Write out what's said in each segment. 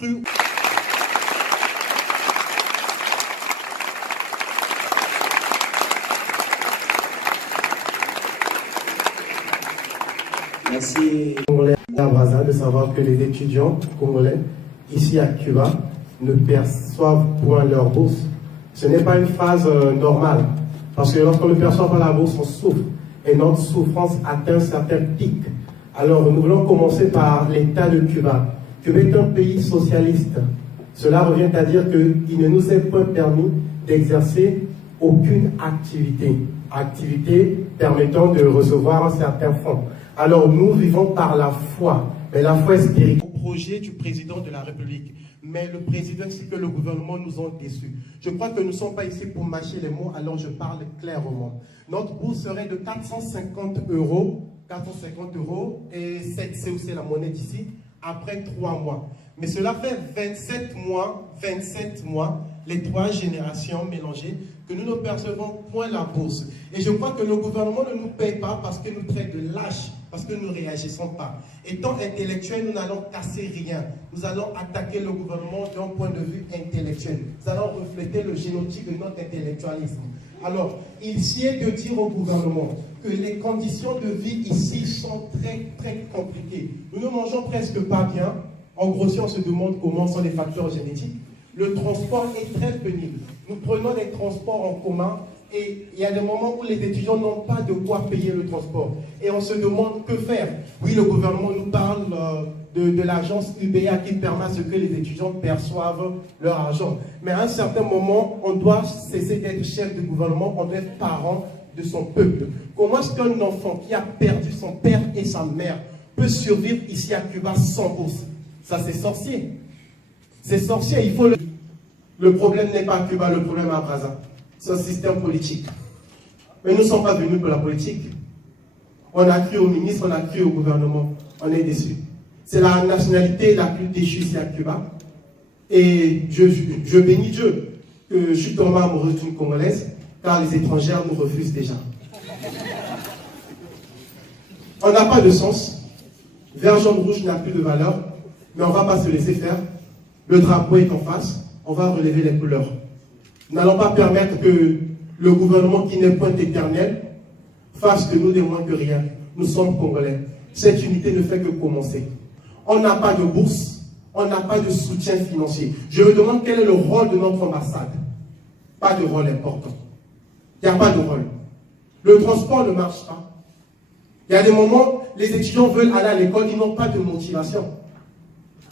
cru. Merci. Congolais à Brazza de savoir que les étudiants congolais ici à Cuba ne perçoivent point leur bourse. Ce n'est pas une phase normale, parce que lorsqu'on ne perçoit pas la bourse, on souffre. Et notre souffrance atteint certains pics. Alors nous voulons commencer par l'État de Cuba. Cuba est un pays socialiste. Cela revient à dire qu'il ne nous est pas permis d'exercer aucune activité permettant de recevoir un certain fonds. Alors nous vivons par la foi, mais la foi est spirituelle. Au projet du président de la République, mais le président ainsi que le gouvernement nous ont déçus. Je crois que nous ne sommes pas ici pour mâcher les mots, alors je parle clairement. Notre bourse serait de 450 €, et c'est la monnaie d'ici, après 3 mois. Mais cela fait 27 mois, les 3 générations mélangées, que nous ne percevons point la bourse. Et je crois que le gouvernement ne nous paye pas parce que nous traite de lâches, parce que nous ne réagissons pas. Étant intellectuels, nous n'allons casser rien. Nous allons attaquer le gouvernement d'un point de vue intellectuel. Nous allons refléter le génotype de notre intellectualisme. Alors, il est de dire au gouvernement que les conditions de vie ici sont très, très compliquées. Nous ne mangeons presque pas bien. En gros, si on se demande comment sont les facteurs génétiques, le transport est très pénible. Nous prenons des transports en commun et il y a des moments où les étudiants n'ont pas de quoi payer le transport. Et on se demande que faire. Oui, le gouvernement nous parle de l'agence UBA qui permet à ce que les étudiants perçoivent leur argent. Mais à un certain moment, on doit cesser d'être chef de gouvernement, on doit être parent de son peuple. Comment est-ce qu'un enfant qui a perdu son père et sa mère peut survivre ici à Cuba sans bourse? Ça, c'est sorcier. C'est sorcier, il faut le... Le problème n'est pas à Cuba, le problème est à Brazza. C'est un système politique. Mais nous ne sommes pas venus pour la politique. On a cru au ministre, on a cru au gouvernement. On est déçus. C'est la nationalité la plus déchue ici à Cuba. Et je bénis Dieu que je suis tombé amoureux d'une Congolaise, car les étrangères nous refusent déjà. On n'a pas de sens. Vert, jaune, rouge n'a plus de valeur. Mais on ne va pas se laisser faire. Le drapeau est en face. On va relever les couleurs. Nous n'allons pas permettre que le gouvernement qui n'est point éternel fasse de nous des moins que rien. Nous sommes Congolais. Cette unité ne fait que commencer. On n'a pas de bourse, on n'a pas de soutien financier. Je me demande quel est le rôle de notre ambassade. Pas de rôle important. Il n'y a pas de rôle. Le transport ne marche pas. Il y a des moments, les étudiants veulent aller à l'école, ils n'ont pas de motivation.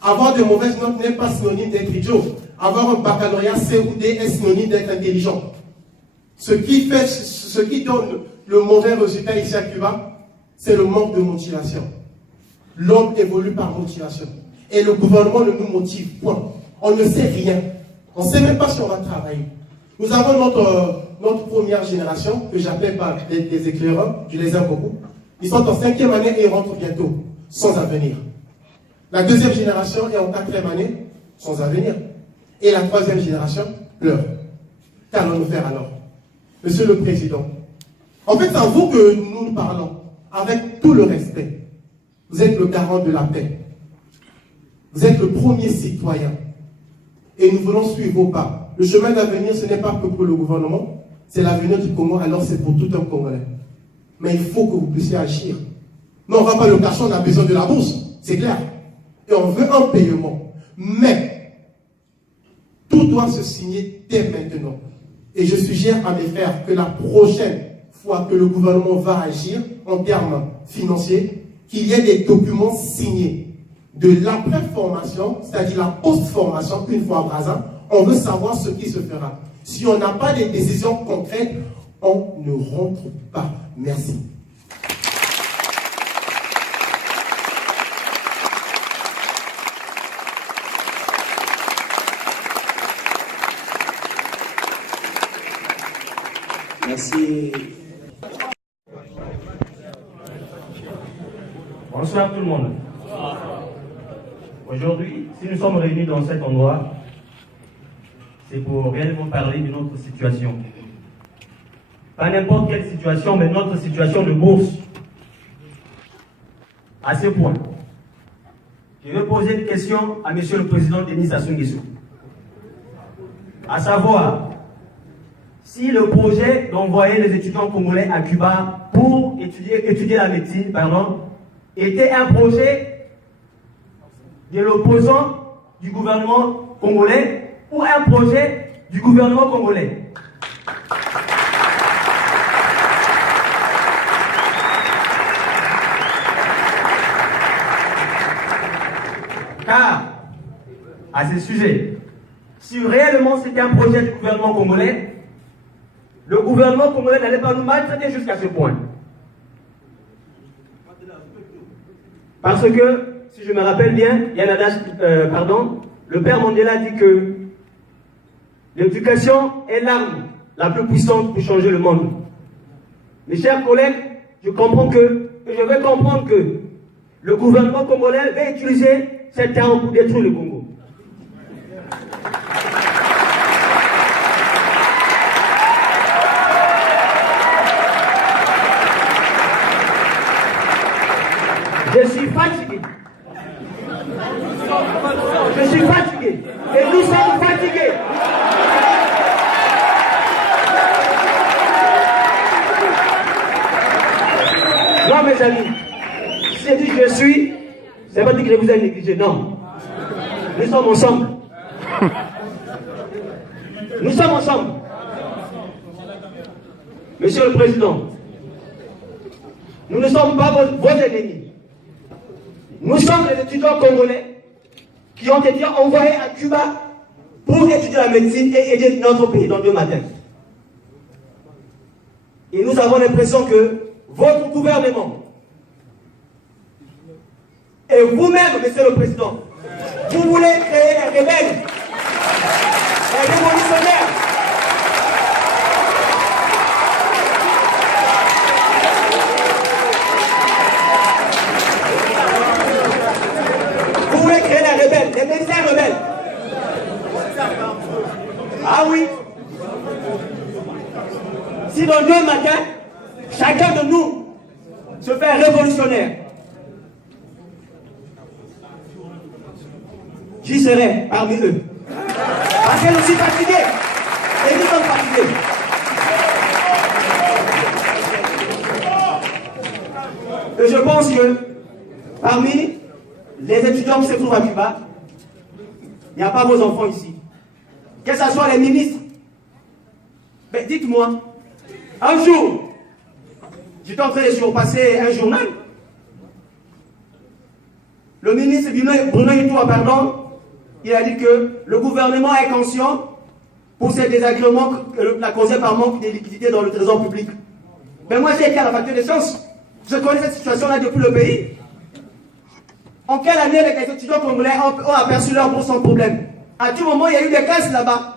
Avoir de mauvaises notes n'est pas synonyme d'être idiot. Avoir un baccalauréat C ou D est synonyme d'être intelligent. Ce qui donne le mauvais résultat ici à Cuba, c'est le manque de motivation. L'homme évolue par motivation. Et le gouvernement ne nous motive point. On ne sait rien. On ne sait même pas si on va travailler. Nous avons notre première génération, que j'appelle par des éclaireurs, je les aime beaucoup. Ils sont en 5e année et ils rentrent bientôt, sans avenir. La 2e génération est en 4e année, sans avenir. Et la 3e génération pleure. Qu'allons-nous faire alors? Monsieur le Président, en fait, c'est à vous que nous parlons, avec tout le respect. Vous êtes le garant de la paix. Vous êtes le premier citoyen. Et nous voulons suivre vos pas. Le chemin d'avenir, ce n'est pas que pour le gouvernement, c'est l'avenir du Congo, alors c'est pour tout un Congolais. Mais il faut que vous puissiez agir. Non, on ne va pas le cacher, on a besoin de la bourse, c'est clair. Et on veut un paiement. Mais tout doit se signer dès maintenant. Et je suggère à mes frères que la prochaine fois que le gouvernement va agir en termes financiers, qu'il y ait des documents signés de l'après-formation, c'est-à-dire la post-formation, une fois à Brazza. On veut savoir ce qui se fera. Si on n'a pas des décisions concrètes, on ne rentre pas. Merci. Merci. Bonsoir tout le monde. Aujourd'hui, si nous sommes réunis dans cet endroit, c'est pour réellement parler de notre situation. Pas n'importe quelle situation, mais notre situation de bourse. À ce point je vais poser une question à M. le Président Denis Sassou Nguesso. À savoir, si le projet d'envoyer les étudiants congolais à Cuba pour étudier la médecine, était un projet de l'opposant du gouvernement congolais ou un projet du gouvernement congolais. Car, à ce sujet, si réellement c'était un projet du gouvernement congolais, le gouvernement congolais n'allait pas nous maltraiter jusqu'à ce point. Parce que, si je me rappelle bien, le père Mandela dit que l'éducation est l'arme la plus puissante pour changer le monde. Mes chers collègues, je vais comprendre que le gouvernement congolais va utiliser cette arme pour détruire le Congo. Je suis fatigué. Je suis fatigué. Et nous sommes fatigués. Non, mes amis, si je dis je suis, ça ne veut pas dire que je vous ai négligé, non. Nous sommes ensemble. Nous sommes ensemble. Monsieur le Président, nous ne sommes pas vos ennemis. Nous sommes les étudiants congolais qui ont été envoyés à Cuba pour étudier la médecine et aider notre pays dans 2 matins. Et nous avons l'impression que votre gouvernement et vous-même, Monsieur le Président, vous voulez créer un rebelle, un révolutionnaire. Vous voulez créer un rebelle, des médecins rebelles. Ah oui. Si dans 2 matins, chacun de nous se fait révolutionnaire, j'y serai parmi eux. Parce que je suis fatigué. Et nous sommes fatigués. Et je pense que parmi les étudiants qui se trouvent à Cuba, il n'y a pas vos enfants ici. Que ce soit les ministres. Mais dites-moi, un jour, j'étais en train de surpasser un journal. Le ministre Bruno Itoa, il a dit que le gouvernement est conscient pour ces désagréments causés par manque de liquidité dans le trésor public. Mais moi, j'ai été à la faculté des sciences. Je connais cette situation-là depuis le pays. En quelle année les étudiants congolais ont aperçu leur bourse sans problème? À tout moment, il y a eu des caisses là-bas.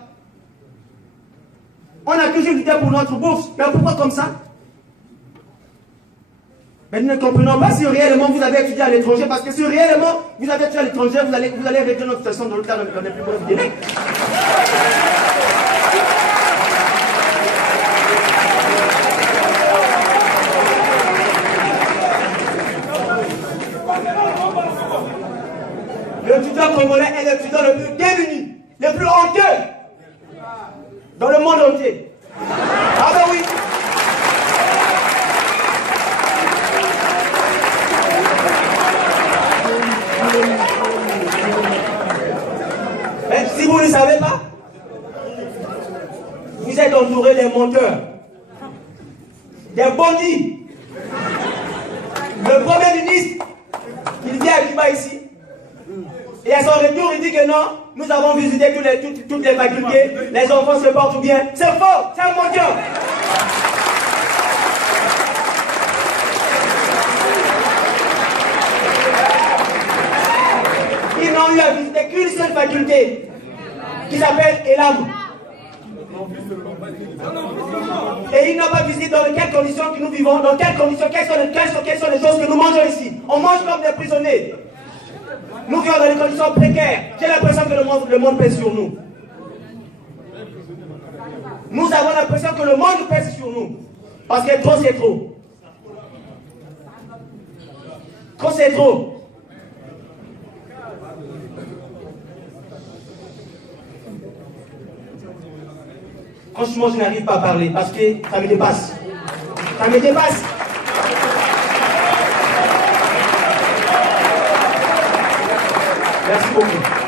On a toujours lutté pour notre bourse. Mais pourquoi comme ça? Mais nous ne comprenons pas si réellement vous avez étudié à l'étranger, parce que si réellement vous avez étudié à l'étranger, vous allez régler notre situation dans le cadre de plus bref délai. L'étudiant congolais est l'étudiant le plus démuni, le plus honteux dans le monde entier. Ah ben oui. Mais si vous ne savez pas, vous êtes entouré des menteurs, des bandits. Le Premier ministre, il vient à Cuba ici, et à son retour, il dit que non, nous avons visité toutes les facultés, les enfants se portent bien. C'est faux, c'est un menteur. Ils n'ont eu à visiter qu'une seule faculté, qui s'appelle Elam. Et ils n'ont pas visité dans quelles conditions que nous vivons, dans quelles conditions, quelles sont les choses que nous mangeons ici. On mange comme des prisonniers. Nous vivons dans des conditions précaires. J'ai l'impression que le monde pèse sur nous. Nous avons l'impression que le monde pèse sur nous. Parce que trop c'est trop. Trop c'est trop. Franchement, je n'arrive pas à parler parce que ça me dépasse. Ça me dépasse. Merci beaucoup.